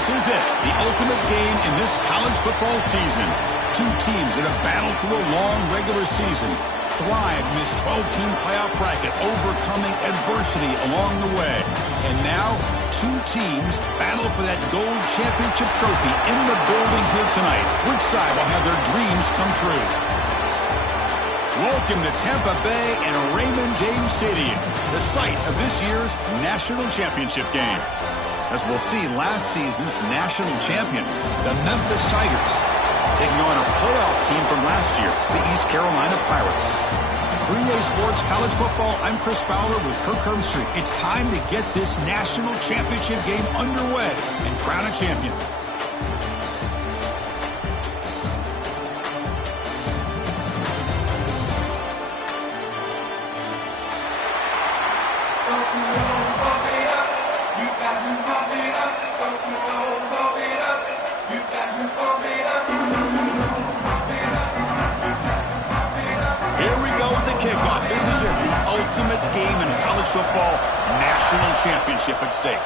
This is it, the ultimate game in this college football season. Two teams that have battled through a long regular season, thrived in this 12-team playoff bracket, overcoming adversity along the way. And now, two teams battle for that gold championship trophy in the building here tonight. Which side will have their dreams come true? Welcome to Tampa Bay and Raymond James Stadium, the site of this year's national championship game. As we'll see, last season's national champions, the Memphis Tigers, taking on a playoff team from last year, the East Carolina Pirates. For EA Sports College Football, I'm Chris Fowler with Kirk Herbstreit. It's time to get this national championship game underway and crown a champion. Ultimate game in college football, national championship at stake.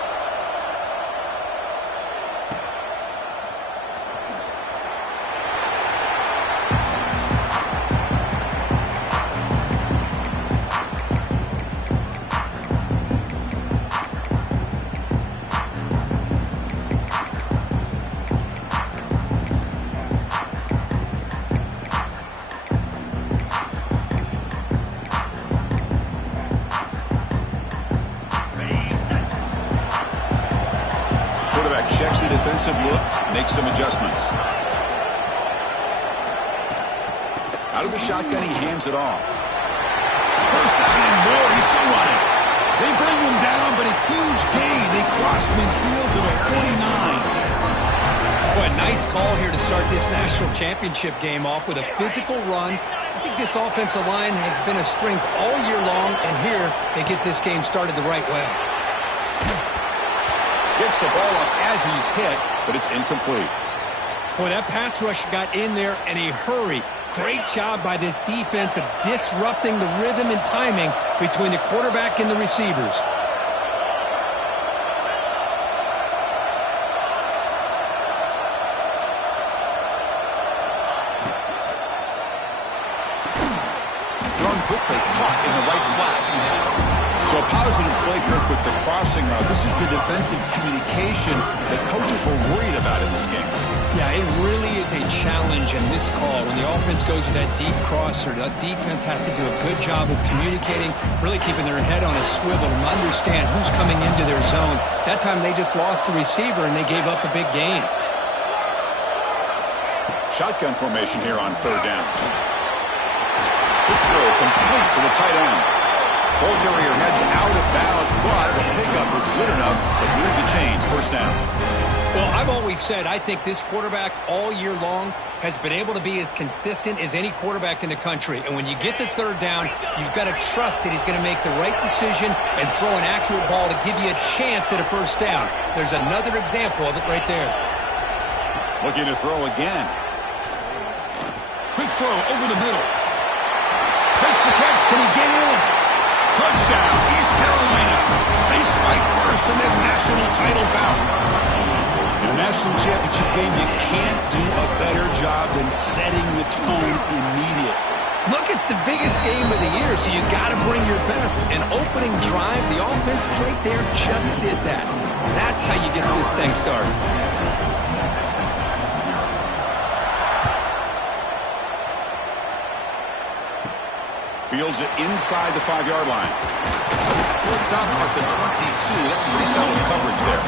Checks the defensive look, makes some adjustments. Out of the shotgun, he hands it off. First down and more, he's still running. They bring him down, but a huge gain. They cross midfield to the 49. Boy, a nice call here to start this national championship game off with a physical run. I think this offensive line has been a strength all year long, and here they get this game started the right way. Gets the ball up as he's hit, but it's incomplete. Boy, that pass rush got in there in a hurry. Great job by this defense of disrupting the rhythm and timing between the quarterback and the receivers. Thrown quickly, caught in the right flat. So a positive play, Kirk, with the crossing route. This is the defensive communication that coaches were worried about in this game. Yeah, it really is a challenge in this call. When the offense goes with that deep crosser, that defense has to do a good job of communicating, really keeping their head on a swivel and understand who's coming into their zone. That time they just lost the receiver and they gave up a big gain. Shotgun formation here on third down. Quick throw complete to the tight end. Ball carrier heads out of bounds, but the pickup was good enough to move the chains. First down. Well, I've always said I think this quarterback all year long has been able to be as consistent as any quarterback in the country. And when you get the third down, you've got to trust that he's going to make the right decision and throw an accurate ball to give you a chance at a first down. There's another example of it right there. Looking to throw again. Quick throw over the middle. Makes the catch. Can he get in? Touchdown, East Carolina. They strike first in this national title bout. In a national championship game, you can't do a better job than setting the tone immediately. Look, it's the biggest game of the year, so you got to bring your best. An opening drive, the offense right there just did that. That's how you get this thing started. Fields it inside the 5-yard line. Stop at the 22. That's pretty solid coverage there.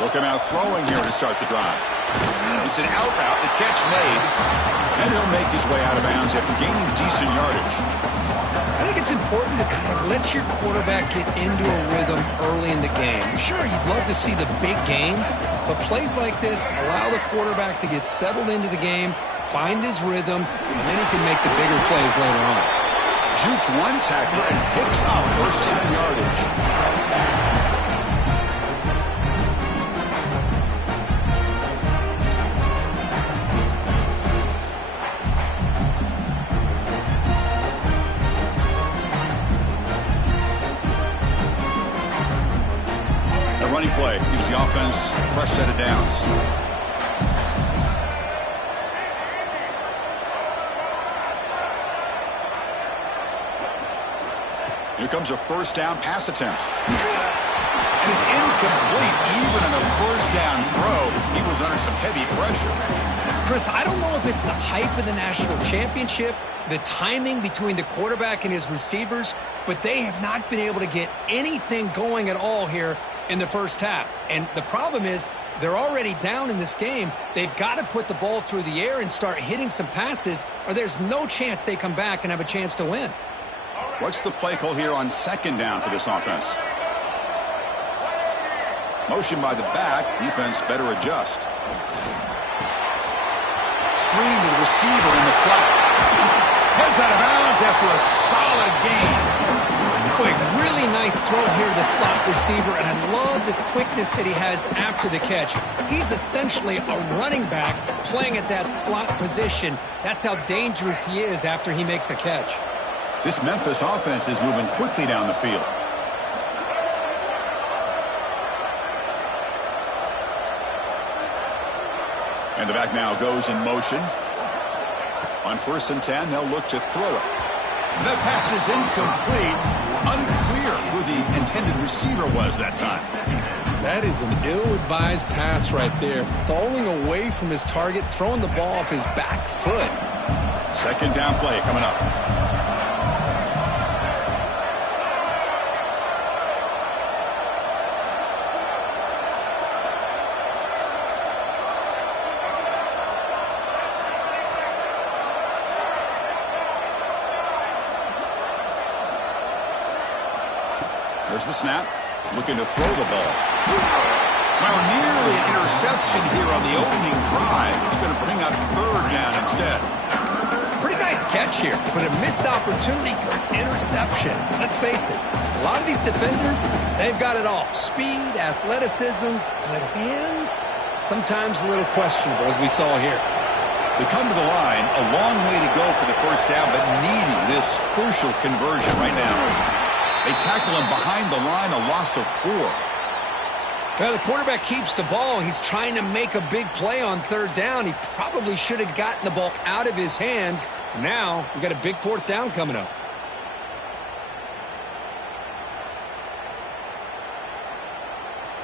Looking out throwing here to start the drive. It's an out route, the catch made, and he'll make his way out of bounds after gaining decent yardage. I think it's important to kind of let your quarterback get into a rhythm early in the game. Sure, you'd love to see the big gains, but plays like this allow the quarterback to get settled into the game, find his rhythm, and then he can make the bigger plays later on. Juked one tackler and picks up first down yardage. Play gives the offense a fresh set of downs. Here comes a first down pass attempt. And it's incomplete. Even on a first down throw, he was under some heavy pressure. Chris, I don't know if it's the hype of the national championship, the timing between the quarterback and his receivers, but they have not been able to get anything going at all here in the first half. And the problem is they're already down in this game. They've got to put the ball through the air and start hitting some passes, or there's no chance they come back and have a chance to win. What's the play call here on second down for this offense? Motion by the back. Defense better adjust. Screen to the receiver in the flat. Heads out of bounds after a solid gain. Quick, really nice throw here to the slot receiver, and I love the quickness that he has after the catch. He's essentially a running back playing at that slot position. That's how dangerous he is after he makes a catch. This Memphis offense is moving quickly down the field. And the back now goes in motion. On 1st and 10, they'll look to throw it. The pass is incomplete. Unclear who the intended receiver was that time. That is an ill-advised pass right there. Falling away from his target, throwing the ball off his back foot. Second down play coming up. There's the snap. Looking to throw the ball. Well, nearly an interception here on the opening drive. It's going to bring up third down instead. Pretty nice catch here, but a missed opportunity for an interception. Let's face it, a lot of these defenders, they've got it all. Speed, athleticism, but hands, sometimes a little questionable, as we saw here. They come to the line, a long way to go for the first down, but needing this crucial conversion right now. They tackle him behind the line, a loss of 4. Well, the quarterback keeps the ball. He's trying to make a big play on third down. He probably should have gotten the ball out of his hands. Now, we got a big 4th down coming up.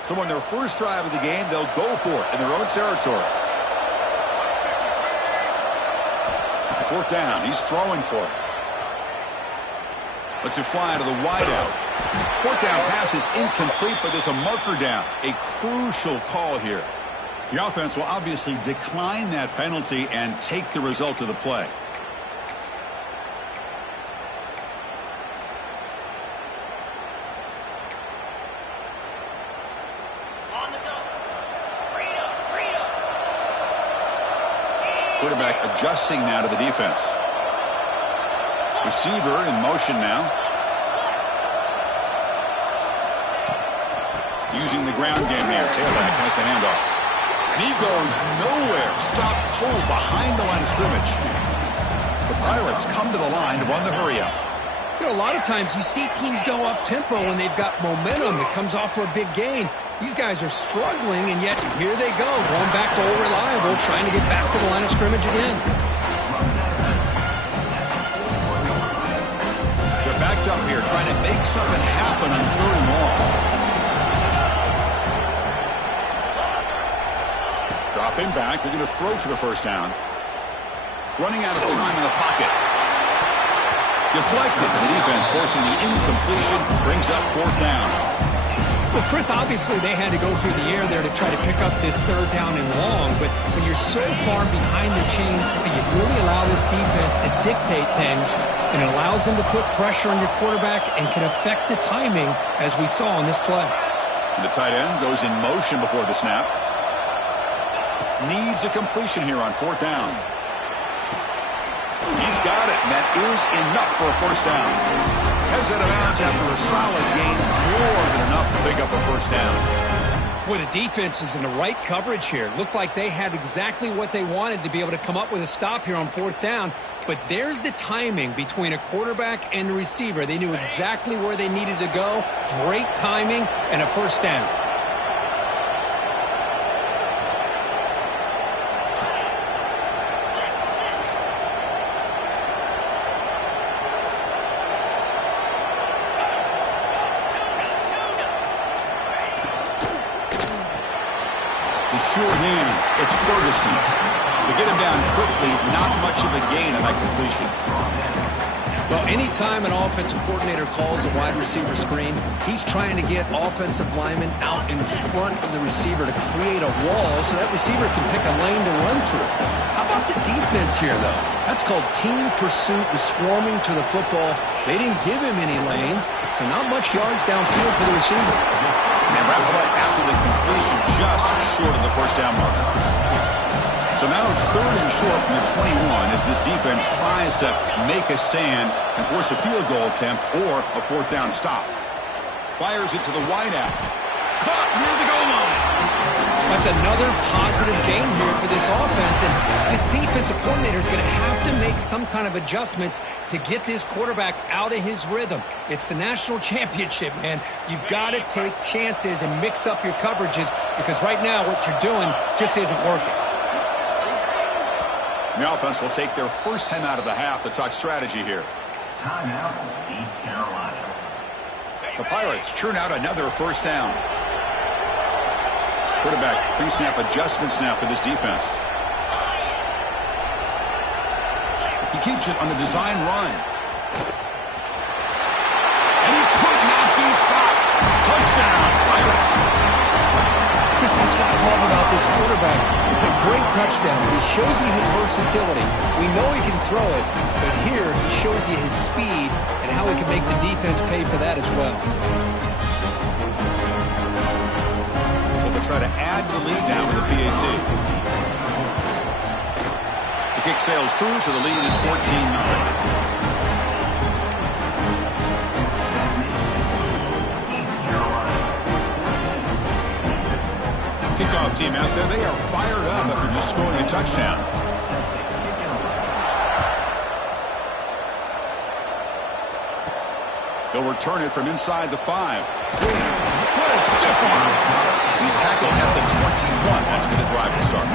So on their first drive of the game, they'll go for it in their own territory. 4th down, he's throwing for it. Lets it fly out of the wideout. 4th down pass is incomplete, but there's a marker down. A crucial call here. The offense will obviously decline that penalty and take the result of the play. Quarterback adjusting now to the defense. Receiver in motion now. Using the ground game here. Tailback has the handoff. And he goes nowhere. Stop cold behind the line of scrimmage. The Pirates come to the line to run the hurry up. You know, a lot of times you see teams go up-tempo when they've got momentum. It comes off for a big gain. These guys are struggling, and yet here they go, going back to old reliable, trying to get back to the line of scrimmage again. They're backed up here, trying to make something happen on 3rd and long. Dropping back, they're going to throw for the first down. Running out of time in the pocket. Deflected, the defense forcing the incompletion, brings up 4th down. Well, Chris, obviously they had to go through the air there to try to pick up this third down and long, but when you're so far behind the chains, you really allow this defense to dictate things, and it allows them to put pressure on your quarterback and can affect the timing, as we saw on this play. The tight end goes in motion before the snap. Needs a completion here on fourth down. He's got it, and that is enough for a first down. Heads out of bounds after a solid gain, more than enough to pick up a first down. Boy, the defense is in the right coverage here. Looked like they had exactly what they wanted to be able to come up with a stop here on fourth down. But there's the timing between a quarterback and the receiver. They knew exactly where they needed to go. Great timing and a first down. Sure hands. It's Ferguson. They get him down quickly. Not much of a gain on that completion. Well, anytime an offensive coordinator calls a wide receiver screen, he's trying to get offensive linemen out in front of the receiver to create a wall so that receiver can pick a lane to run through. How about the defense here, though? That's called team pursuit and swarming to the football. They didn't give him any lanes, so not much yards downfield for the receiver. And wrap it up after the completion, just short of the first down mark. So now it's third and short from the 21 as this defense tries to make a stand and force a field goal attempt or a fourth down stop. Fires it to the wideout. Caught near the goal line. That's another positive game here for this offense, and this defensive coordinator is going to have to make some kind of adjustments to get this quarterback out of his rhythm. It's the national championship, man. You've got to take chances and mix up your coverages because right now what you're doing just isn't working. The offense will take their first time out of the half to talk strategy here. Timeout, East Carolina. The Pirates churn out another first down. Quarterback pre-snap adjustments now for this defense. He keeps it on the design run. And he could not be stopped. Touchdown, Pirates. Chris, that's what I love about this quarterback. It's a great touchdown. He shows you his versatility. We know he can throw it, but here he shows you his speed and how he can make the defense pay for that as well. Try to add to the lead now with the PAT. The kick sails through, so the lead is 14-9. Kickoff team out there, they are fired up after just scoring a touchdown. They'll return it from inside the 5. What a stiff arm. He's tackled at the 21. That's where the drive will start.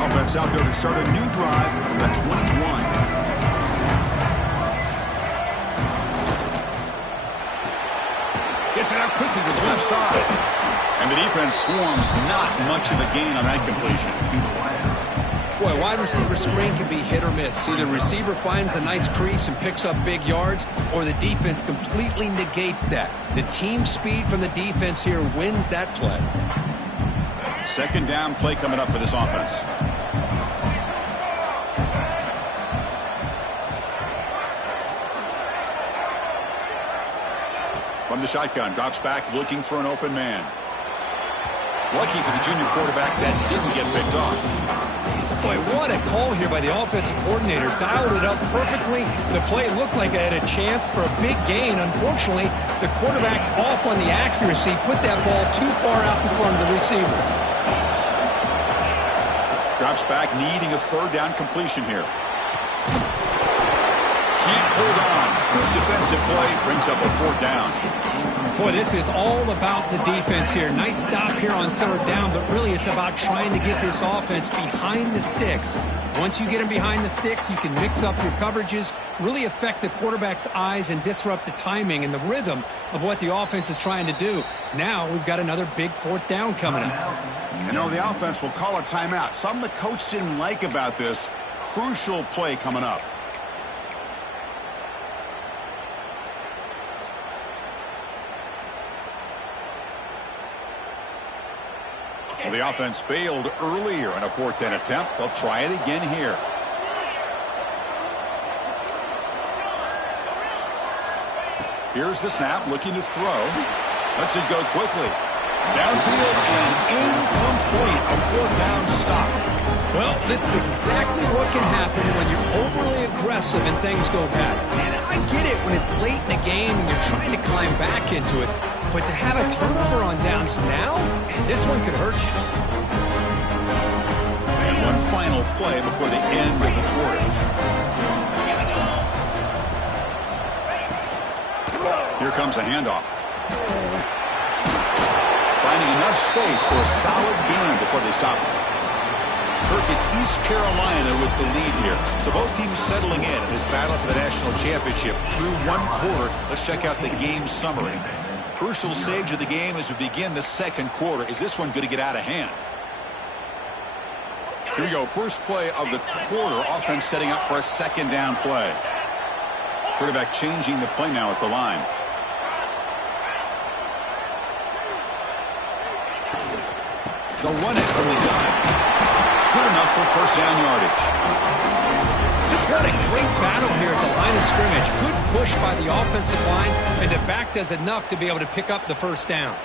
Offense out there to start a new drive from the 21. Gets it out quickly to the left side. And the defense swarms, not much of a gain on that completion. Boy, wide receiver screen can be hit or miss. Either receiver finds a nice crease and picks up big yards, or the defense completely negates that. The team speed from the defense here wins that play. Second down play coming up for this offense. From the shotgun, drops back looking for an open man. Lucky for the junior quarterback that didn't get picked off. Boy, what a call here by the offensive coordinator. Dialed it up perfectly. The play looked like it had a chance for a big gain. Unfortunately, the quarterback off on the accuracy, put that ball too far out in front of the receiver. Drops back, needing a third down completion here. Can't hold on. Good defensive play brings up a fourth down. Boy, this is all about the defense here. Nice stop here on third down, but really it's about trying to get this offense behind the sticks. Once you get them behind the sticks, you can mix up your coverages, really affect the quarterback's eyes and disrupt the timing and the rhythm of what the offense is trying to do. Now we've got another big fourth down coming up. You know, the offense will call a timeout. Something the coach didn't like about this. Crucial play coming up. Well, the offense failed earlier in a fourth down attempt. They'll try it again here. Here's the snap, looking to throw. Lets it go quickly. Downfield and incomplete. A fourth down stop. Well, this is exactly what can happen when you're overly aggressive and things go bad. And I get it when it's late in the game and you're trying to climb back into it. But to have a turnover on downs now, and this one could hurt you. And one final play before the end of the quarter. Here comes a handoff. Finding enough space for a solid gain before they stop it. Kirk, it's East Carolina with the lead here. So both teams settling in this battle for the national championship through one quarter. Let's check out the game summary. Crucial stage of the game as we begin the second quarter. Is this one going to get out of hand? Here we go. First play of the quarter. Offense setting up for a second down play. Quarterback changing the play now at the line. They'll run it from the gun. Good enough for first down yardage. Just what a great battle here at the line of scrimmage. Good push by the offensive line, and the back does enough to be able to pick up the first down.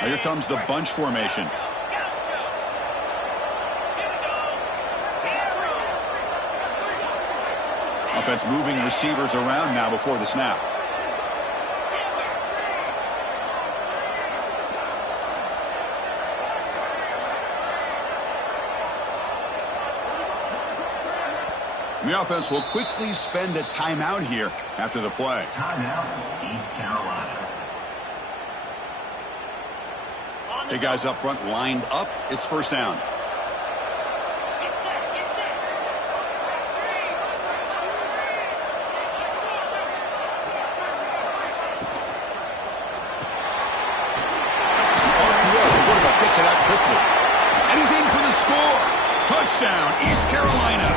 Now here comes the bunch formation. Offense moving receivers around now before the snap. The offense will quickly spend a timeout here after the play. Timeout, East Carolina. Hey, guys up front lined up. It's first down. Gets it out quickly. And he's in for the score. Touchdown, East Carolina.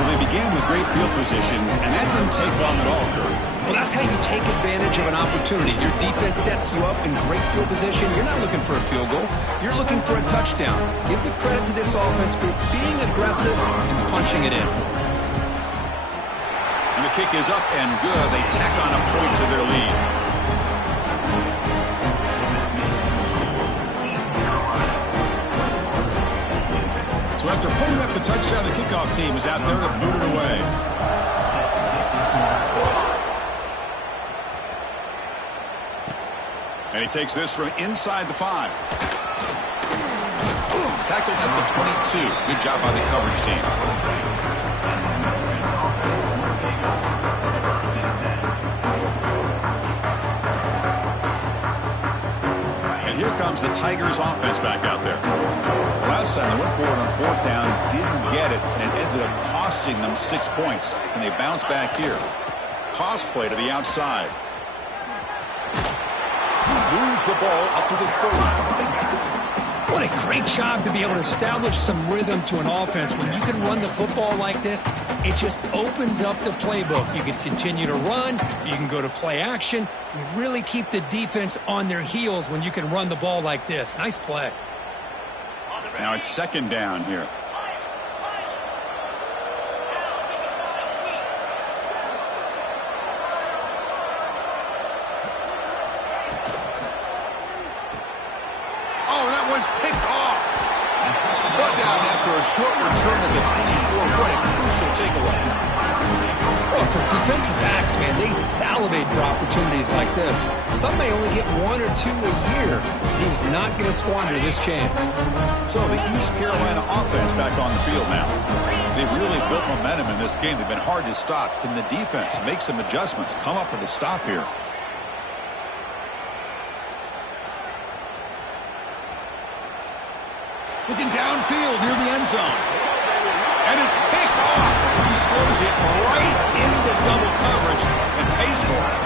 Well, they began with great field position, and that didn't take long at all, Kirk. Well, that's how you take advantage of an opportunity. Your defense sets you up in great field position. You're not looking for a field goal. You're looking for a touchdown. Give the credit to this offense for being aggressive and punching it in. And the kick is up and good. They tack on a point to their lead. So after putting up a touchdown, the kickoff team is out there to boot it away. And he takes this from inside the 5. Tackled at the 22. Good job by the coverage team. And here comes the Tigers offense back out there. Last time they went forward on fourth down, didn't get it, and it ended up costing them 6 points. And they bounce back here. Toss play to the outside. Moves the ball up to the 30. What a great job to be able to establish some rhythm to an offense. When you can run the football like this, it just opens up the playbook. You can continue to run. You can go to play action. You really keep the defense on their heels when you can run the ball like this. Nice play. Now it's second down here. Oh, that one's picked off. Brought down after a short return to the 24. What a crucial takeaway. Well, for defensive backs, man, they salivate for opportunities like this. Some may only get 1 or 2 a year. He was not going to squander this chance. So the East Carolina offense back on the field now. They've really built momentum in this game. They've been hard to stop. Can the defense make some adjustments, come up with a stop here? Looking downfield near the end zone. And it's picked off. He throws it right into double coverage and pays for it.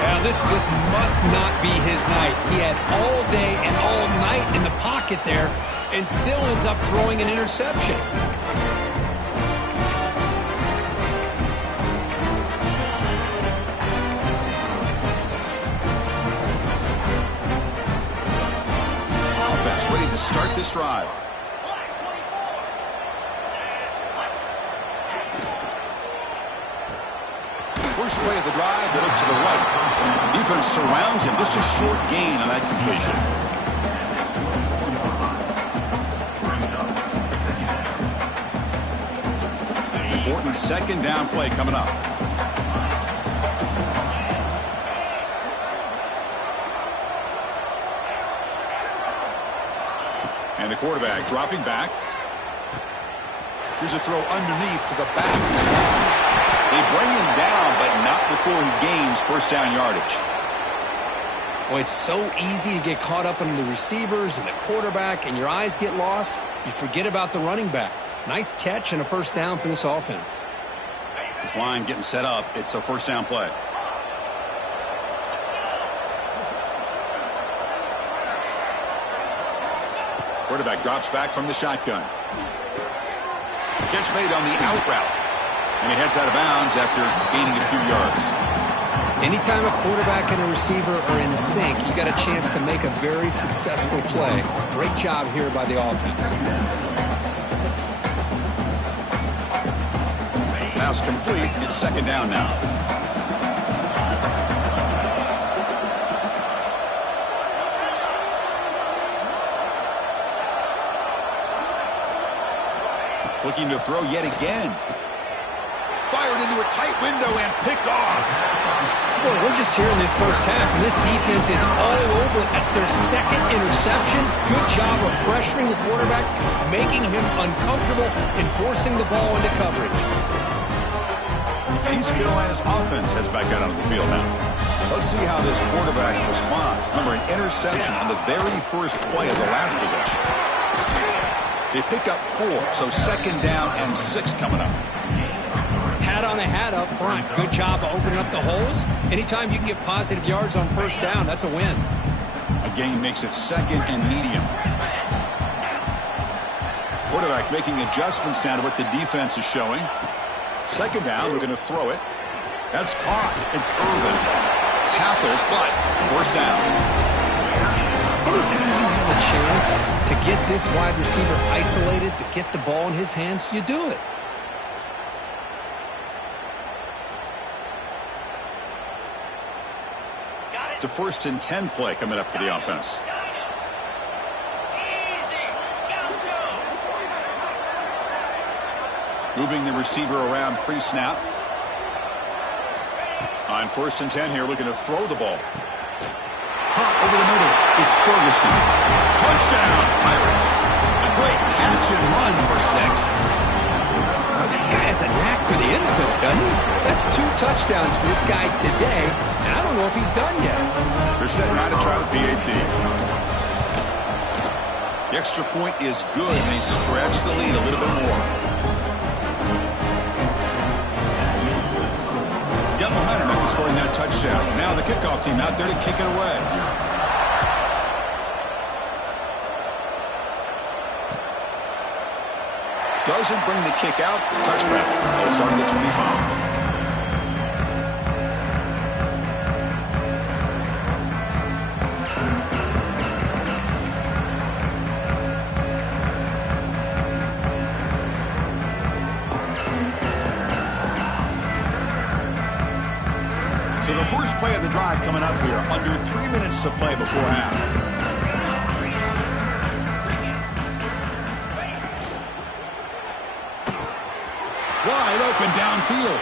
Now, this just must not be his night. He had all day and all night in the pocket there and still ends up throwing an interception. Offense ready to start this drive. First play of the drive, they look to the right. Defense surrounds him. Just a short gain on that completion. Important second down play coming up. And the quarterback dropping back. Here's a throw underneath to the back. They bring him down, but not before he gains first down yardage. Well, it's so easy to get caught up in the receivers and the quarterback, and your eyes get lost. You forget about the running back. Nice catch and a first down for this offense. This line getting set up. It's a first down play. Quarterback drops back from the shotgun. Catch made on the out route. And he heads out of bounds after gaining a few yards. Anytime a quarterback and a receiver are in sync, you got a chance to make a very successful play. Great job here by the offense. Pass complete. It's second down now. Looking to throw yet again. Fired into a tight window and picked off. Well, we're just here in this first half, and this defense is all over it. That's their second interception. Good job of pressuring the quarterback, making him uncomfortable, and forcing the ball into coverage. East Carolina's offense heads back out onto the field now. Let's see how this quarterback responds. Remember, an interception on the very first play of the last possession. They pick up 4, so second down and 6 coming up. Hat on a hat up front. Good job of opening up the holes. Anytime you can get positive yards on first down, that's a win. Again, makes it second and medium. Quarterback making adjustments down to what the defense is showing. Second down, they're going to throw it. That's caught. It's Irvin. Tackled, but first down. Anytime you have a chance to get this wide receiver isolated, to get the ball in his hands, you do it. It's a first and 10 play coming up for the offense. Moving the receiver around pre-snap. On first and 10 here, looking to throw the ball. Hot over the middle. It's Ferguson. Touchdown, Pirates. A great catch and run for 6. Oh, this guy has a knack for the end zone, doesn't he? That's 2 touchdowns for this guy today, and I don't know if he's done yet. They're setting out to try the PAT. The extra point is good, and they stretch the lead a little bit more. Got momentum after scoring that touchdown. Now the kickoff team out there to kick it away. Doesn't bring the kick out. Touchback. They'll start at the 25. So the first play of the drive coming up here. Under 3 minutes to play before half. Wide open downfield.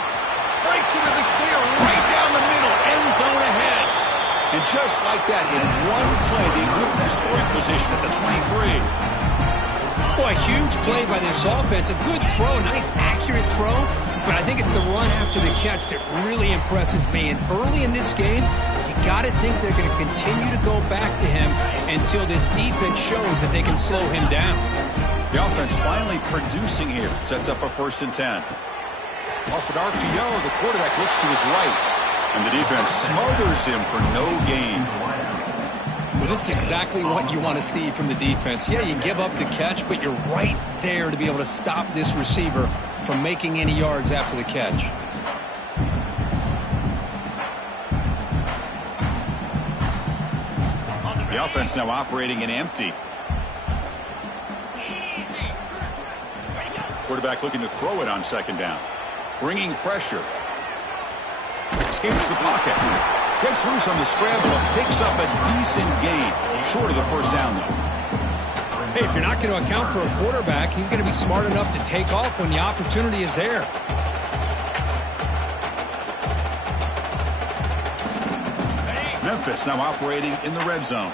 Breaks into the clear right down the middle. End zone ahead. And just like that, in one play, they moved to scoring position at the 23. Boy, huge play by this offense. A good throw, nice accurate throw. But I think it's the run after the catch that really impresses me. And early in this game, you got to think they're going to continue to go back to him until this defense shows that they can slow him down. The offense finally producing here. Sets up a 1st and 10. Off an RPO, the quarterback looks to his right. And the defense smothers him for no gain. Well, this is exactly what you want to see from the defense. Yeah, you give up the catch, but you're right there to be able to stop this receiver from making any yards after the catch. The offense now operating in empty. Quarterback looking to throw it on 2nd down. Bringing pressure. Escapes the pocket. Gets loose on the scramble and picks up a decent gain. Short of the 1st down, though. Hey, if you're not going to account for a quarterback, he's going to be smart enough to take off when the opportunity is there. Memphis now operating in the red zone.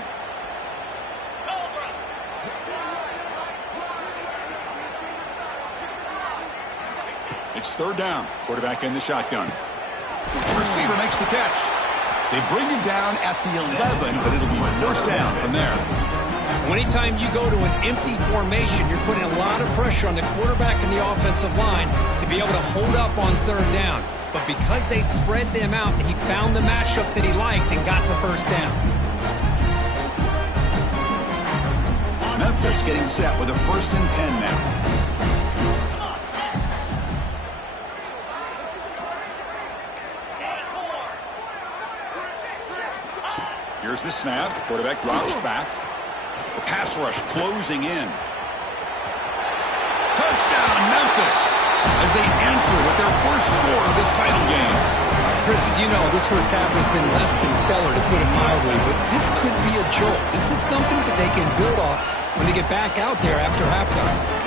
It's 3rd down. Quarterback in the shotgun. The receiver makes the catch. They bring him down at the 11, but it'll be 1st down from there. Anytime you go to an empty formation, you're putting a lot of pressure on the quarterback and the offensive line to be able to hold up on 3rd down. But because they spread them out, he found the matchup that he liked and got the 1st down. Memphis getting set with a 1st and 10 now. Here's the snap. Quarterback drops back. The pass rush closing in. Touchdown, Memphis, as they answer with their 1st score of this title game. Chris, as you know, this 1st half has been less than stellar, to put it mildly, but this could be a jolt. This is something that they can build off when they get back out there after halftime.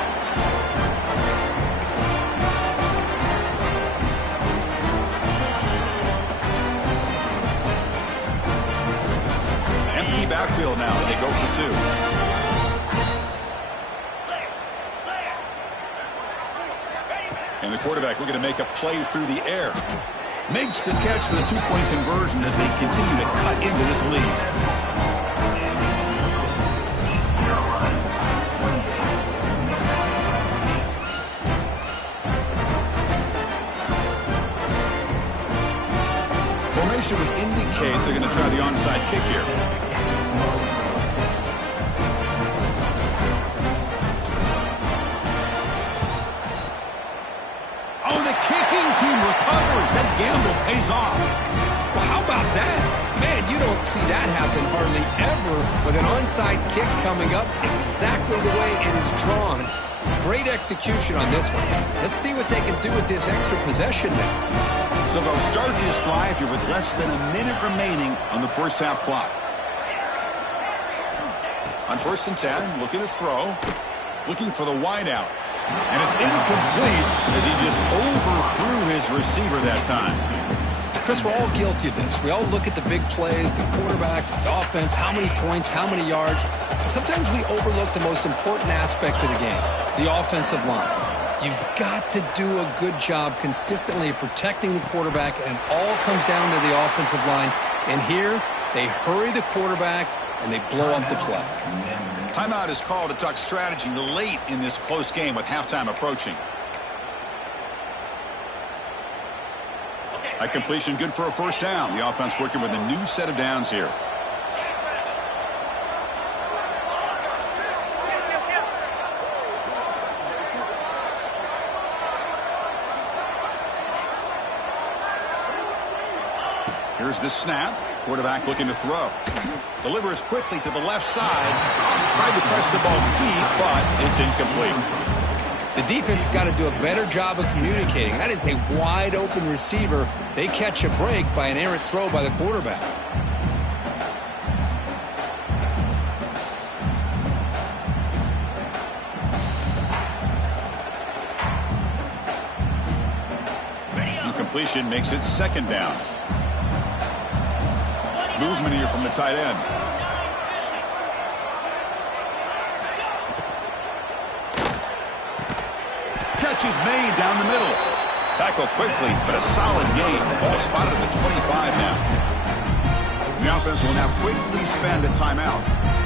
Backfield now, and they go for 2. And the quarterback looking to make a play through the air. Makes the catch for the 2-point conversion as they continue to cut into this lead. Formation would indicate they're going to try the onside kick here. Team recovers. That gamble pays off. Well, how about that? Man, you don't see that happen hardly ever with an onside kick coming up exactly the way it is drawn. Great execution on this one. Let's see what they can do with this extra possession now. So they'll start this drive here with less than a minute remaining on the 1st half clock. On 1st and 10, looking to throw. Looking for the wideout. And it's incomplete as he just overthrew his receiver that time. Chris, we're all guilty of this. We all look at the big plays, the quarterbacks, the offense, how many points, how many yards. And sometimes we overlook the most important aspect of the game, the offensive line. You've got to do a good job consistently of protecting the quarterback, and it all comes down to the offensive line. And here, they hurry the quarterback, and they blow up the play. Timeout is called to talk strategy late in this close game with halftime approaching. That completion good for a 1st down. The offense working with a new set of downs here. Here's the snap. Quarterback looking to throw. Delivers quickly to the left side. Tried to press the ball deep, but it's incomplete. The defense has got to do a better job of communicating. That is a wide open receiver. They catch a break by an errant throw by the quarterback. Incompletion makes it 2nd down. Movement here from the tight end. Catch is made down the middle. Tackle quickly, but a solid gain. Ball spotted at the 25 now. The offense will now quickly spend a timeout.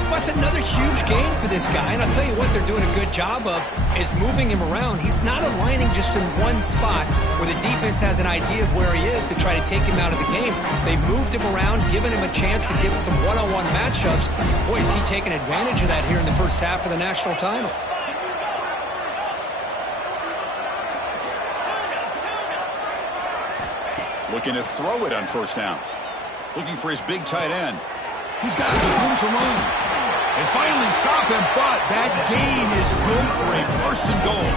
Well, that's another huge gain for this guy, and I'll tell you what they're doing a good job of is moving him around. He's not aligning just in one spot where the defense has an idea of where he is to try to take him out of the game. They moved him around, given him a chance to give him some one-on-one matchups. Boy, is he taking advantage of that here in the first half of the national title. Looking to throw it on first down. Looking for his big tight end. He's got room to run. They finally stop him, but that gain is good for a first and goal.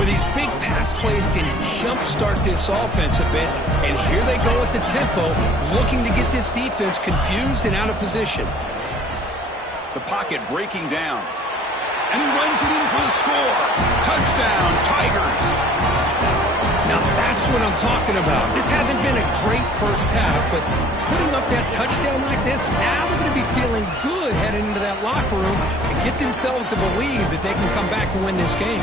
With these big pass plays can jumpstart this offense a bit, and here they go at the tempo, looking to get this defense confused and out of position. The pocket breaking down. And he runs it in for the score. Touchdown, Tigers. Now that's what I'm talking about. This hasn't been a great first half, but putting up that touchdown like this, now they're going to be feeling good heading into that locker room and get themselves to believe that they can come back and win this game.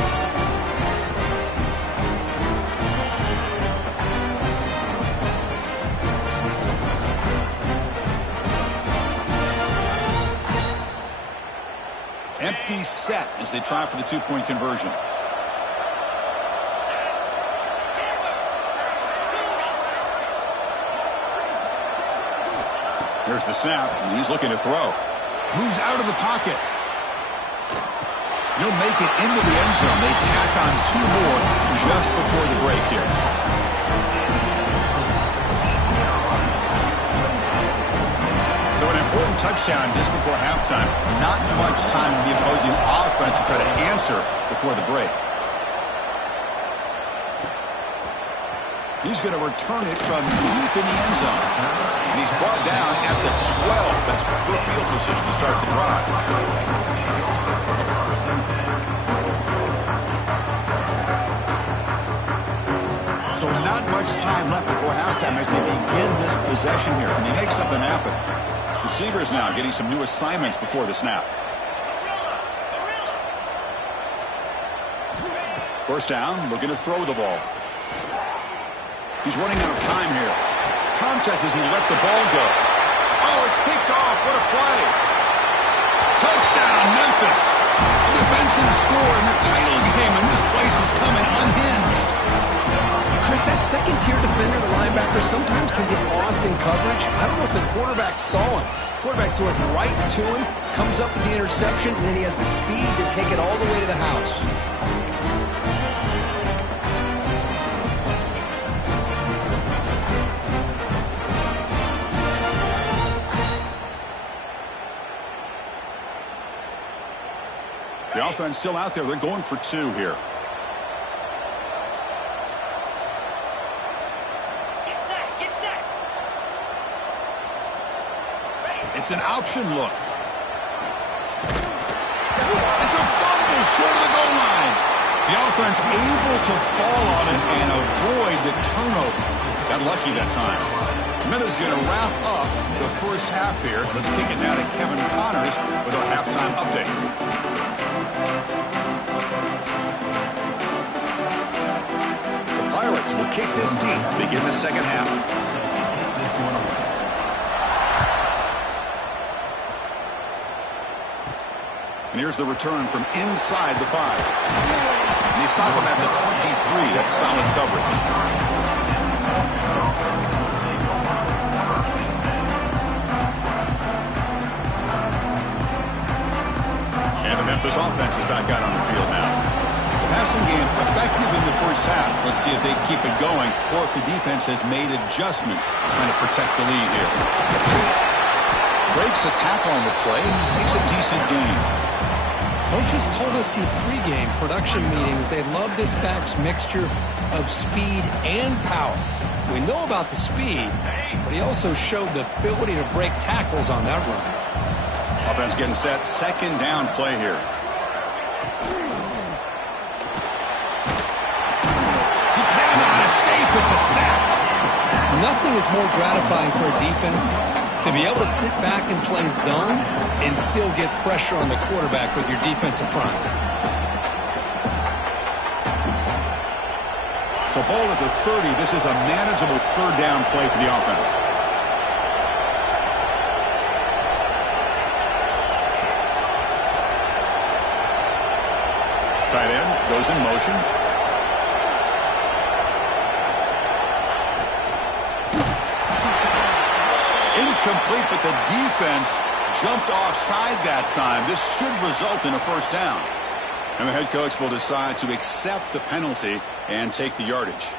Empty set as they try for the two-point conversion. Here's the snap, and he's looking to throw. Moves out of the pocket. He'll make it into the end zone. They tack on two more just before the break here. So an important touchdown just before halftime. Not much time for the opposing offense to try to answer before the break. He's going to return it from deep in the end zone. And he's brought down at the 12. That's poor field position to start the drive. So not much time left before halftime as they begin this possession here. Can they make something happen? Receivers now getting some new assignments before the snap. First down, looking to throw the ball. He's running out of time here. Contact as he let the ball go. Oh, it's picked off. What a play. Touchdown, Memphis. A defensive score in the title game, and this place is coming unhinged. Chris, that second-tier defender, the linebacker, sometimes can get lost in coverage. I don't know if the quarterback saw him. Quarterback threw it right to him, comes up with the interception, and then he has the speed to take it all the way to the house. The offense still out there. They're going for two here. Get set. It's an option look. It's a fumble short of the goal line. The offense able to fall on it and avoid the turnover. Got lucky that time. Minutes going to wrap up the first half here. Let's kick it now to Kevin Connors with our halftime update. The Pirates will kick this deep, begin the second half. And here's the return from inside the 5. And they stop him at the 23. That's solid coverage. Memphis offense is back out on the field now. The passing game effective in the first half. Let's see if they keep it going or if the defense has made adjustments trying to protect the lead here. Breaks a tackle on the play, makes a decent gain. Coaches told us in the pregame production meetings they love this back's mixture of speed and power. We know about the speed, but he also showed the ability to break tackles on that run. Offense getting set. Second down play here. He cannot escape. It's a sack. Nothing is more gratifying for a defense to be able to sit back and play zone and still get pressure on the quarterback with your defensive front. So ball at the 30. This is a manageable third down play for the offense. Tight end goes in motion. Incomplete, but the defense jumped offside that time. This should result in a first down. And the head coach will decide to accept the penalty and take the yardage.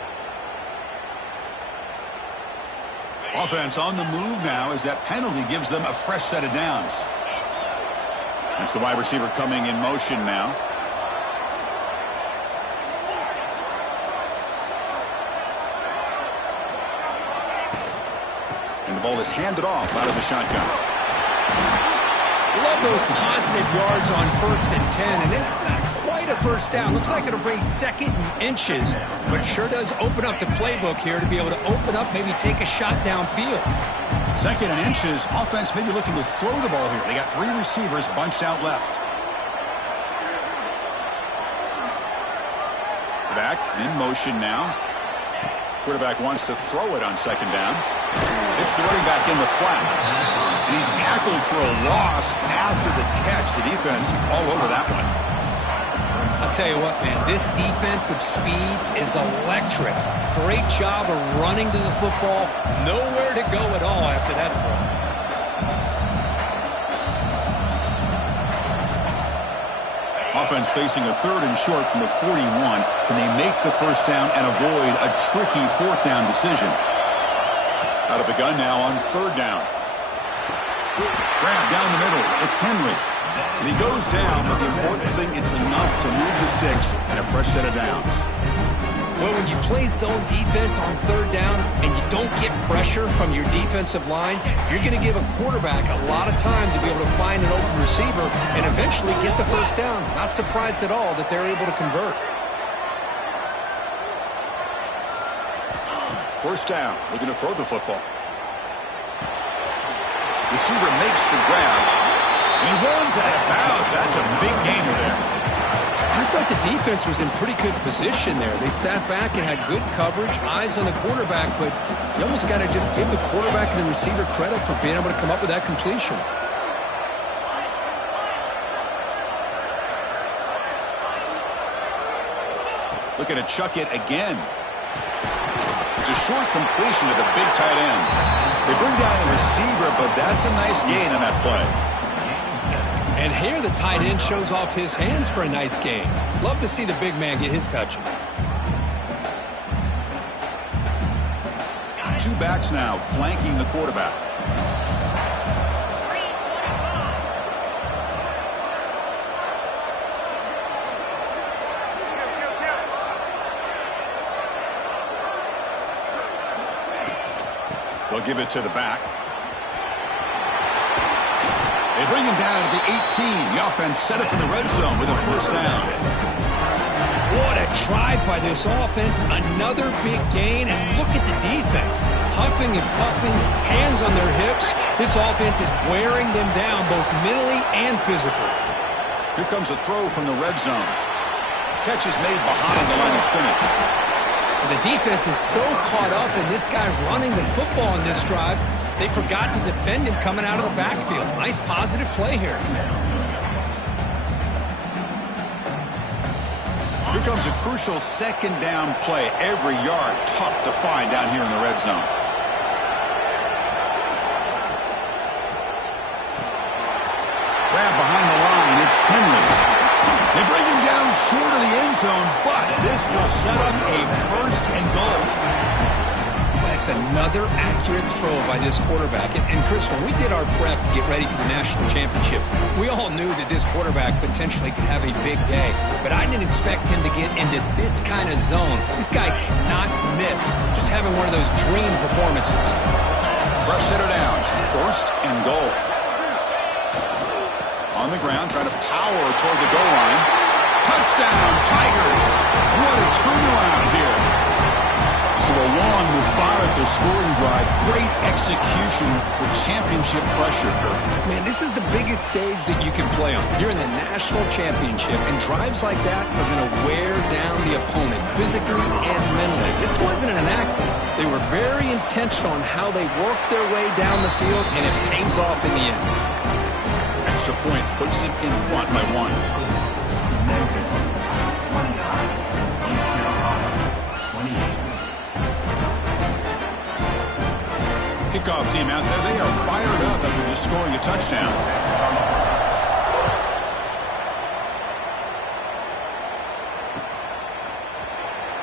Offense on the move now as that penalty gives them a fresh set of downs. It's the wide receiver coming in motion now. And the ball is handed off out of the shotgun. Love those positive yards on 1st and 10, and it's not quite a first down. Looks like it'll bring 2nd and inches, but sure does open up the playbook here to be able to open up, maybe take a shot downfield. 2nd and inches. Offense maybe looking to throw the ball here. They got 3 receivers bunched out left. Back in motion now. Quarterback wants to throw it on 2nd down. It's the running back in the flat. And he's tackled for a loss after the catch. The defense all over that one. I'll tell you what, man, this defensive speed is electric. Great job of running to the football. Nowhere to go at all after that throw. Offense facing a 3rd and short from the 41. Can they make the first down and avoid a tricky 4th down decision? Out of the gun now on 3rd down. Grab down the middle. It's Henry. And he goes down, but the important thing is enough to move the sticks and a fresh set of downs. Well, when you play zone defense on 3rd down and you don't get pressure from your defensive line, you're going to give a quarterback a lot of time to be able to find an open receiver and eventually get the first down. Not surprised at all that they're able to convert. First down, looking to throw the football. Receiver makes the grab, and he runs out of bounds. That's a big gainer there. I thought the defense was in pretty good position there. They sat back and had good coverage, eyes on the quarterback, but you almost got to just give the quarterback and the receiver credit for being able to come up with that completion. Looking to chuck it again. It's a short completion to the big tight end. They bring down the receiver, but that's a nice gain on that play. And here the tight end shows off his hands for a nice gain. Love to see the big man get his touches. 2 backs now flanking the quarterback. They'll give it to the back. They bring him down at the 18. The offense set up in the red zone with a first down. What a drive by this offense. Another big gain. And look at the defense. Huffing and puffing, hands on their hips. This offense is wearing them down both mentally and physically. Here comes a throw from the red zone. Catch is made behind the line of scrimmage. The defense is so caught up in this guy running the football in this drive, they forgot to defend him coming out of the backfield. Nice positive play here. Here comes a crucial 2nd down play. Every yard tough to find down here in the red zone. Grab behind the line. It's Henry. They bring him down short of the end zone, but this will set up a 1st and goal. That's another accurate throw by this quarterback. And Chris, when we did our prep to get ready for the national championship, we all knew that this quarterback potentially could have a big day. But I didn't expect him to get into this kind of zone. This guy cannot miss. Just having one of those dream performances. Fresh set of downs. 1st and goal. On the ground, trying to power toward the goal line. Touchdown, Tigers. What a turnaround here. So a long, methodical scoring drive. Great execution with championship pressure. Man, this is the biggest stage that you can play on. You're in the national championship, and drives like that are going to wear down the opponent physically and mentally. This wasn't an accident. They were very intentional on how they worked their way down the field, and it pays off in the end. Extra point puts it in front by 1. Memphis, 29. East Carolina, 28. Kickoff team out there, they are fired up after just scoring a touchdown.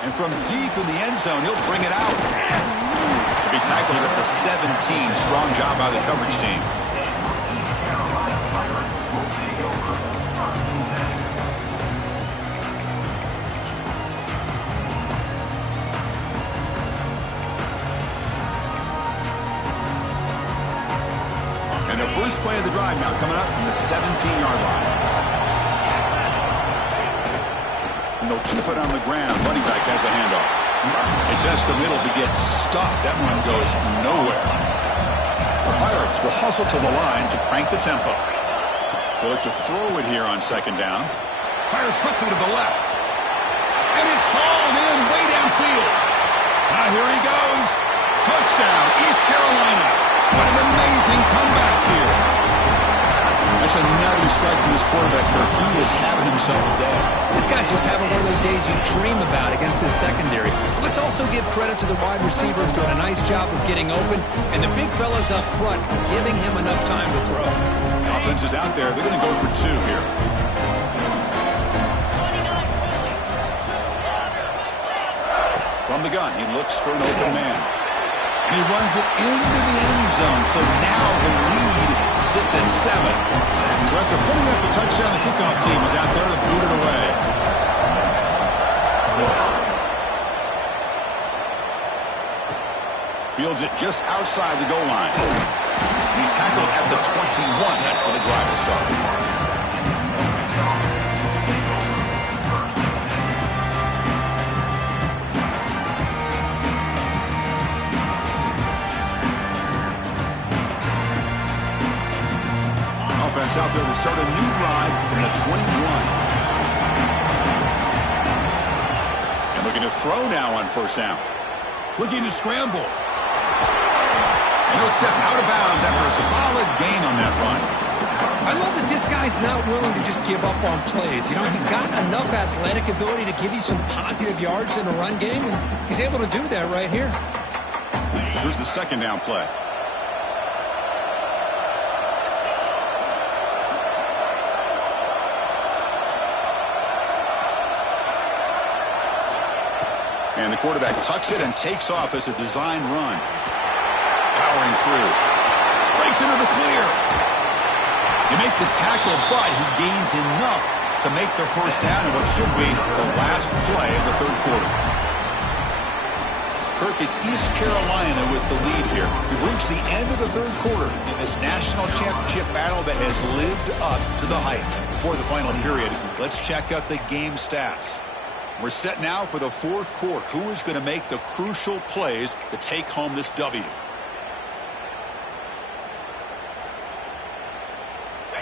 And from deep in the end zone, he'll bring it out. To be tackled at the 17. Strong job by the coverage team. And the first play of the drive now coming up from the 17-yard line. And they'll keep it on the ground. Running back has the handoff. It's just the middle to get stopped. That one goes nowhere. The Pirates will hustle to the line to crank the tempo. They'll look to throw it here on second down. Fires quickly to the left. And it's hauled in way downfield. Now here he goes. Touchdown, East Carolina. What an amazing comeback here. That's another strike from this quarterback, Kirk. He is having himself a day. This guy's just having one of those days you dream about against this secondary. Let's also give credit to the wide receivers doing a nice job of getting open, and the big fellas up front giving him enough time to throw. The offense is out there. They're going to go for 2 here. From the gun, he looks for an open man. And he runs it into the end zone. So now the lead sits at 7. So after putting up a touchdown, the kickoff team is out there to boot it away. Fields it just outside the goal line. He's tackled at the 21. That's where the drive will start. Offense out there to start a new drive from the 21. And looking to throw now on first down. Looking to scramble. And he'll step out of bounds after a solid gain on that run. I love that this guy's not willing to just give up on plays. You know, he's got enough athletic ability to give you some positive yards in the run game, and he's able to do that right here. Here's the second down play. And the quarterback tucks it and takes off as a design run. Powering through. Breaks into the clear. You make the tackle, but he gains enough to make the first down in what should be the last play of the third quarter. Kirk, it's East Carolina with the lead here. We've reached the end of the third quarter in this national championship battle that has lived up to the hype. Before the final period, let's check out the game stats. We're set now for the fourth quarter. Who is going to make the crucial plays to take home this W?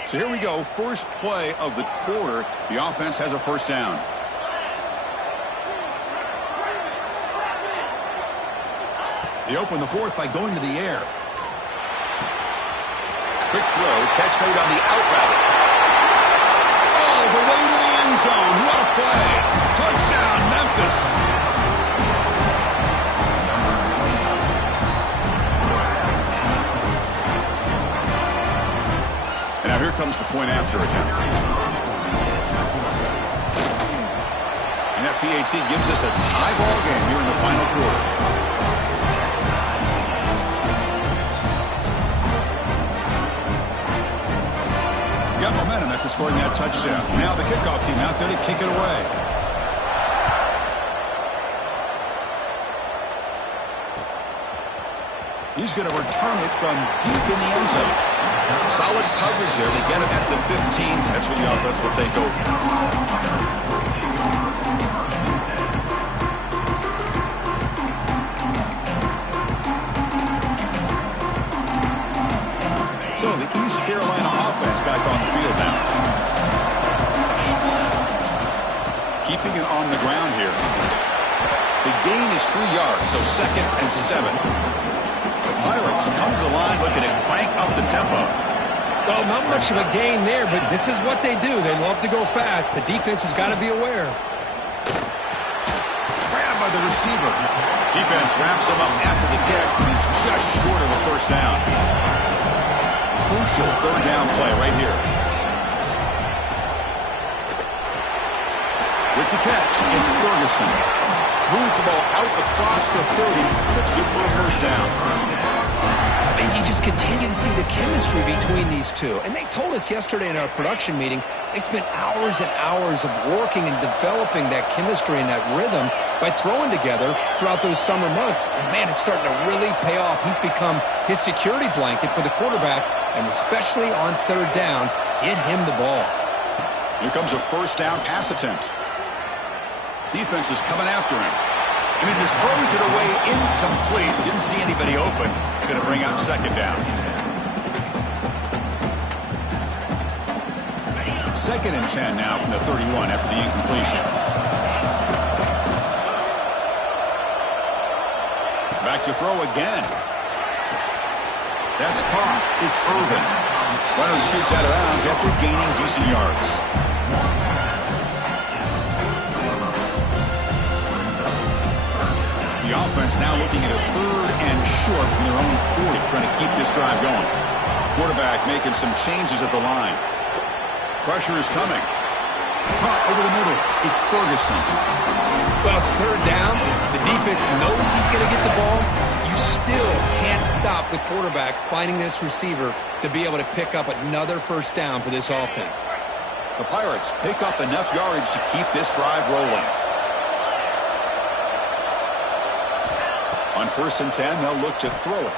So here we go. First play of the quarter. The offense has a first down. They open the fourth by going to the air. Quick throw. Catch made on the out route. All the way to the end zone. What a play. Touchdown, Memphis. And now here comes the point after attempt. And that PAT gives us a tie ball game here in the final quarter. Got momentum after scoring that touchdown. Now the kickoff team out there to kick it away. He's going to return it from deep in the end zone. Solid coverage there. They get him at the 15. That's where the offense will take over. keeping it on the ground here. The gain is 3 yards, so 2nd and 7. The Pirates come to the line looking to crank up the tempo. Well, not much of a gain there, but this is what they do. They love to go fast. The defense has got to be aware. Grabbed by the receiver. Defense wraps him up after the catch, but he's just short of a first down. Crucial 3rd down play right here. With the catch, it's Ferguson. Moves the ball out across the 30, and it's good for a first down. And you just continue to see the chemistry between these two. And they told us yesterday in our production meeting, they spent hours and hours of working and developing that chemistry and that rhythm by throwing together throughout those summer months. And, man, it's starting to really pay off. He's become his security blanket for the quarterback, and especially on 3rd down, get him the ball. Here comes a first down pass attempt. Defense is coming after him. And he just throws it away incomplete. Didn't see anybody open. Going to bring up 2nd down. 2nd and 10 now from the 31 after the incompletion. Back to throw again. That's caught. It's Irvin. Runner scoots out of bounds after gaining decent yards. The offense now looking at a 3rd and short from their own 40, trying to keep this drive going. Quarterback making some changes at the line. Pressure is coming. Caught over the middle. It's Ferguson. Well, it's 3rd down. The defense knows he's going to get the ball. You still can't stop the quarterback finding this receiver to be able to pick up another first down for this offense. The Pirates pick up enough yardage to keep this drive rolling. On 1st and 10, they'll look to throw it.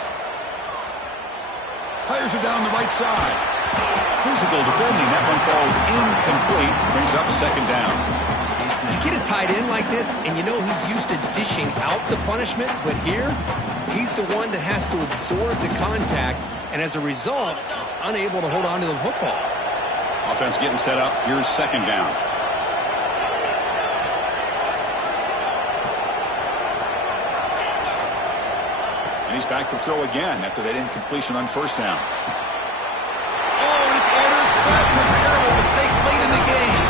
Players are down the right side. Physical defending. That one falls incomplete. Brings up 2nd down. You get a tight end like this, and you know he's used to dishing out the punishment, but here, he's the one that has to absorb the contact, and as a result, he's unable to hold on to the football. Offense getting set up. Here's 2nd down. And he's back to throw again after that incompletion on 1st down. Oh, and it's intercepted. Terrible mistake late in the game.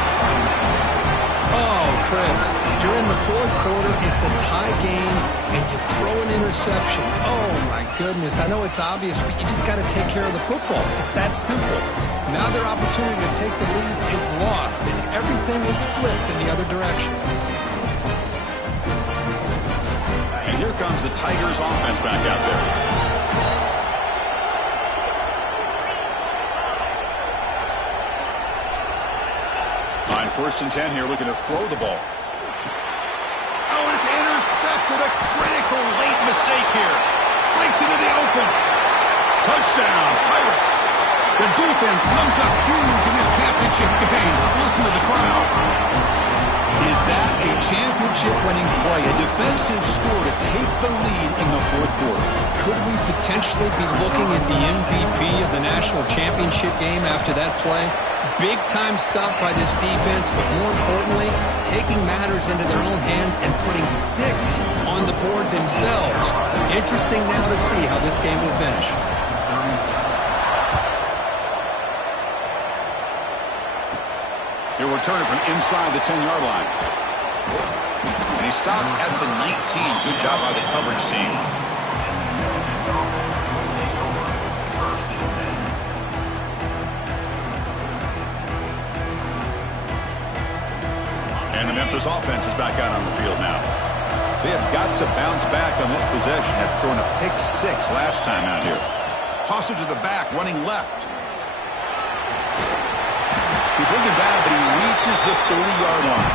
Oh, Chris, you're in the 4th quarter. It's a tie game, and you throw an interception. Oh, my goodness. I know it's obvious, but you just got to take care of the football. It's that simple. Now their opportunity to take the lead is lost, and everything is flipped in the other direction. And here comes the Tigers offense back out there. On 1st and 10 here, looking to throw the ball. Oh, and it's intercepted. A critical late mistake here. Breaks into the open. Touchdown, Pirates. The defense comes up huge in this championship game. Listen to the crowd. Is that a championship-winning play? A defensive score to take the lead in the 4th quarter. Could we potentially be looking at the MVP of the national championship game after that play? Big-time stop by this defense, but more importantly, taking matters into their own hands and putting 6 on the board themselves. Interesting now to see how this game will finish. He'll return it from inside the 10-yard line. And he stopped at the 19. Good job by the coverage team. And the Memphis offense is back out on the field now. They have got to bounce back on this possession after throwing a pick 6 last time out here. Toss it to the back, running left. He brings it back, but he reaches the 30-yard line.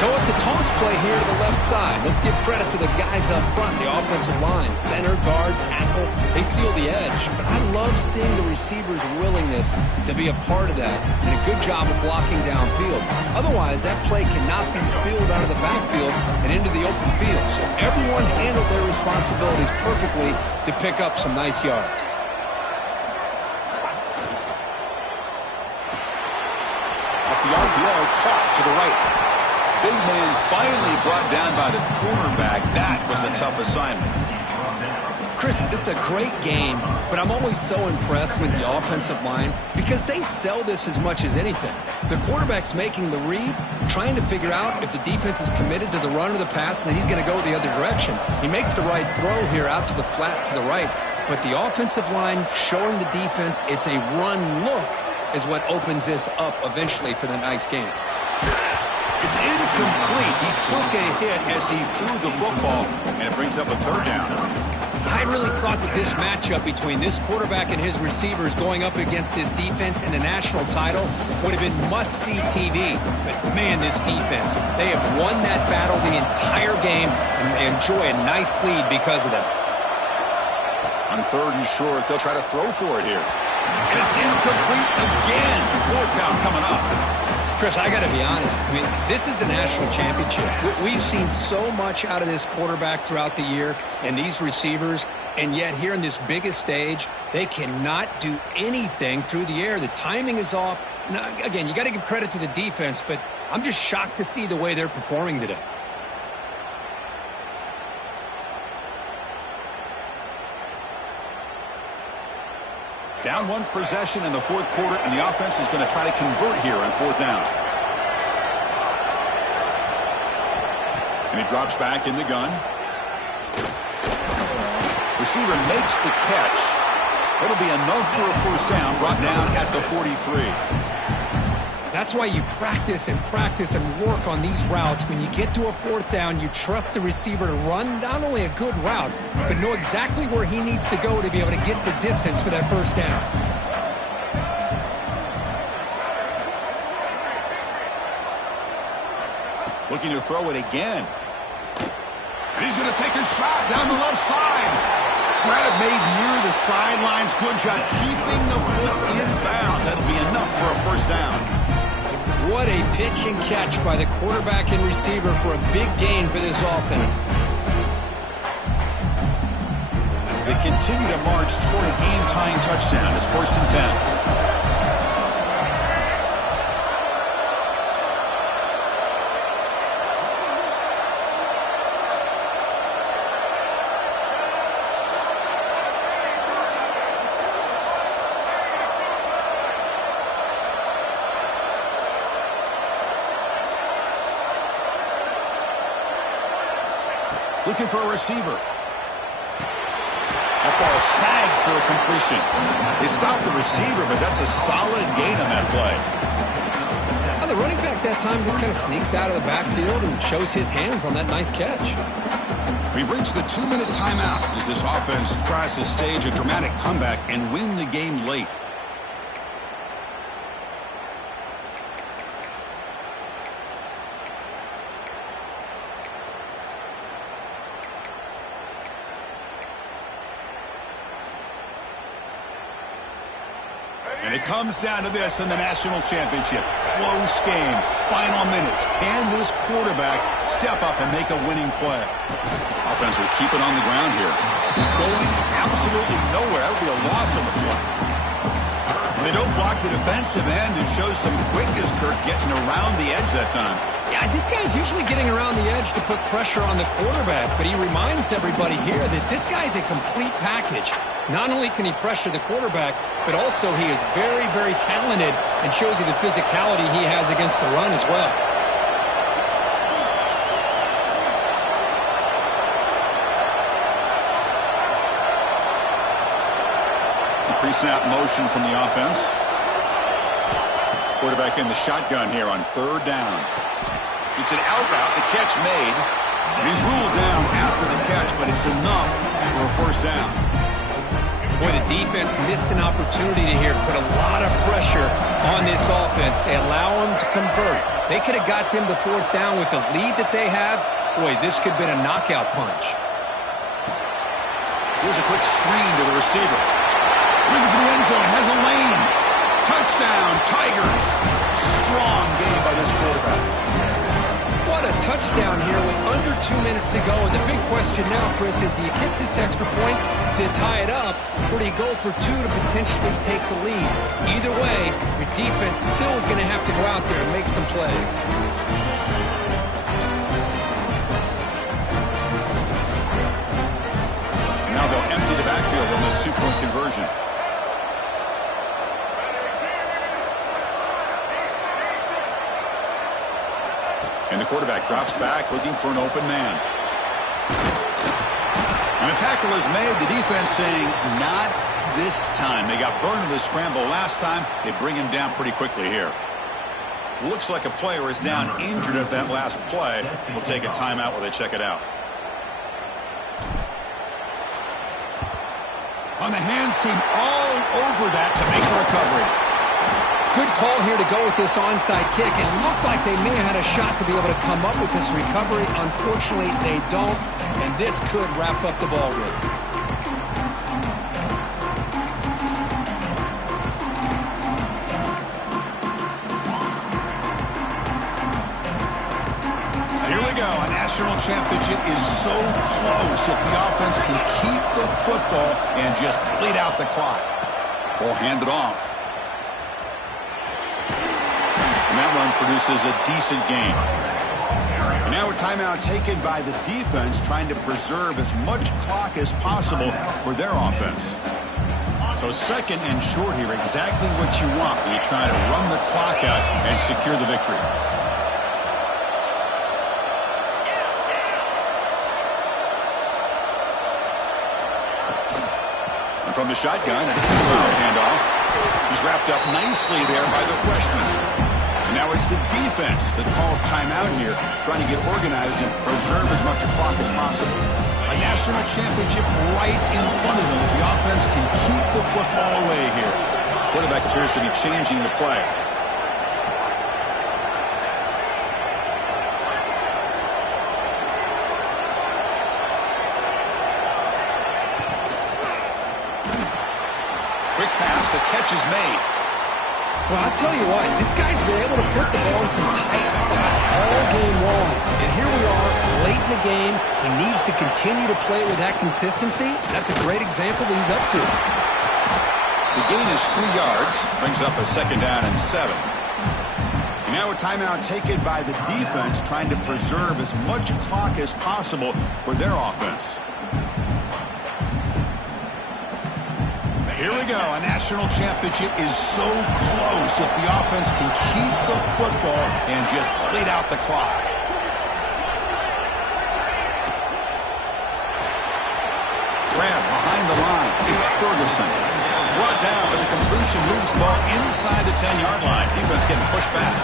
Go with the toss play here to the left side. Let's give credit to the guys up front, the offensive line, center, guard, tackle. They seal the edge. But I love seeing the receiver's willingness to be a part of that and a good job of blocking downfield. Otherwise, that play cannot be spilled out of the backfield and into the open field. So everyone handled their responsibilities perfectly to pick up some nice yards. Off the RPO, caught to the right. Big man finally brought down by the quarterback. That was a tough assignment. Chris, this is a great game, but I'm always so impressed with the offensive line because they sell this as much as anything. The quarterback's making the read, trying to figure out if the defense is committed to the run or the pass, and then he's going to go the other direction. He makes the right throw here out to the flat to the right, but the offensive line showing the defense it's a run look is what opens this up eventually for the nice game. It's incomplete. He took a hit as he threw the football, and it brings up a third down. I really thought that this matchup between this quarterback and his receivers going up against this defense in a national title would have been must-see TV. But, man, this defense, they have won that battle the entire game, and they enjoy a nice lead because of that. On third and short, they'll try to throw for it here. And it's incomplete again. Fourth down coming up. Chris, I got to be honest. I mean, this is the national championship. We've seen so much out of this quarterback throughout the year and these receivers, and yet here in this biggest stage, they cannot do anything through the air. The timing is off. Now, again, you got to give credit to the defense, but I'm just shocked to see the way they're performing today. Down one possession in the fourth quarter, and the offense is going to try to convert here on fourth down. And he drops back in the gun. Receiver makes the catch. It'll be enough for a first down, brought down at the 43. That's why you practice and work on these routes. When you get to a fourth down, you trust the receiver to run not only a good route, but know exactly where he needs to go to be able to get the distance for that first down. Looking to throw it again. And he's going to take a shot down the left side. Had it made near the sidelines. Good job keeping the foot in bounds. That'll be enough for a first down. What a pitch and catch by the quarterback and receiver for a big gain for this offense. They continue to march toward a game-tying touchdown. It's first and 10. Looking for a receiver. That ball snagged for a completion. They stopped the receiver, but that's a solid gain on that play. Well, the running back that time just kind of sneaks out of the backfield and shows his hands on that nice catch. We've reached the 2-minute timeout as this offense tries to stage a dramatic comeback and win the game late. And it comes down to this in the national championship. Close game. Final minutes. Can this quarterback step up and make a winning play? Offense will keep it on the ground here. Going absolutely nowhere. That would be a loss on the play. They don't block the defensive end and show some quickness, Kirk, getting around the edge that time. Yeah, this guy's usually getting around the edge to put pressure on the quarterback, but he reminds everybody here that this guy's a complete package. Not only can he pressure the quarterback, but also he is very, very talented and shows you the physicality he has against the run as well. Pre-snap motion from the offense. Quarterback in the shotgun here on third down. It's an out route, the catch made. And he's ruled down after the catch, but it's enough for a first down. Boy, the defense missed an opportunity to here put a lot of pressure on this offense. They allow them to convert. They could have got them the fourth down with the lead that they have. Boy, this could have been a knockout punch. Here's a quick screen to the receiver. Looking for the end zone, has a lane. Touchdown, Tigers. Strong game by this quarterback. What a touchdown here with under 2 minutes to go. And the big question now, Chris, is do you get this extra point to tie it up, or do you go for two to potentially take the lead? Either way, your defense still is going to have to go out there and make some plays. they'll empty the backfield on this two-point conversion. And the quarterback drops back looking for an open man. And a tackle is made. The defense saying, not this time. They got burned in the scramble last time. They bring him down pretty quickly here. Looks like a player is down injured at that last play. We'll take a timeout while they check it out. On the hands team all over that to make the recovery. Good call here to go with this onside kick. It looked like they may have had a shot to be able to come up with this recovery. Unfortunately, they don't, and this could wrap up the ball game. Here we go. A national championship is so close if the offense can keep the football and just bleed out the clock. We'll hand it off. And that run produces a decent gain. And now a timeout taken by the defense, trying to preserve as much clock as possible for their offense. So second and short here, exactly what you want when you try to run the clock out and secure the victory. And from the shotgun, an inside handoff. He's wrapped up nicely there by the freshman. And now it's the defense that calls timeout here, trying to get organized and preserve as much clock as possible. A national championship right in front of them if the offense can keep the football away here. Quarterback appears to be changing the play. Quick pass, the catch is made. Well, I'll tell you what, this guy's been able to put the ball in some tight spots all game long. And here we are, late in the game. He needs to continue to play with that consistency. That's a great example that he's up to. The gain is 3 yards, brings up a second down and 7. And now a timeout taken by the defense, trying to preserve as much clock as possible for their offense. Here we go. A national championship is so close if the offense can keep the football and just bleed out the clock. Grab behind the line. It's Ferguson. Brought down, but the completion moves the ball inside the 10-yard line. Defense getting pushed back.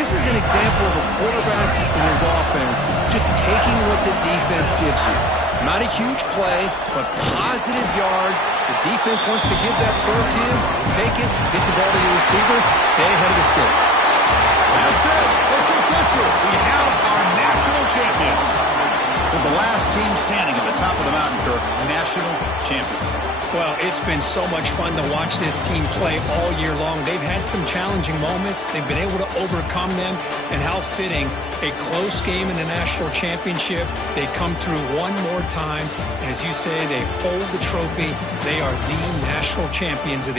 This is an example of a quarterback in his offense just taking what the defense gives you. Not a huge play, but positive yards. The defense wants to give that throw to you. Take it, get the ball to your receiver, stay ahead of the sticks. That's it. It's official. We have our national champions. With the last team standing at the top of the mountain curve, national champions. Well, it's been so much fun to watch this team play all year long. They've had some challenging moments. They've been able to overcome them. And how fitting, a close game in the national championship. They come through one more time. As you say, they hold the trophy. They are the national champions of the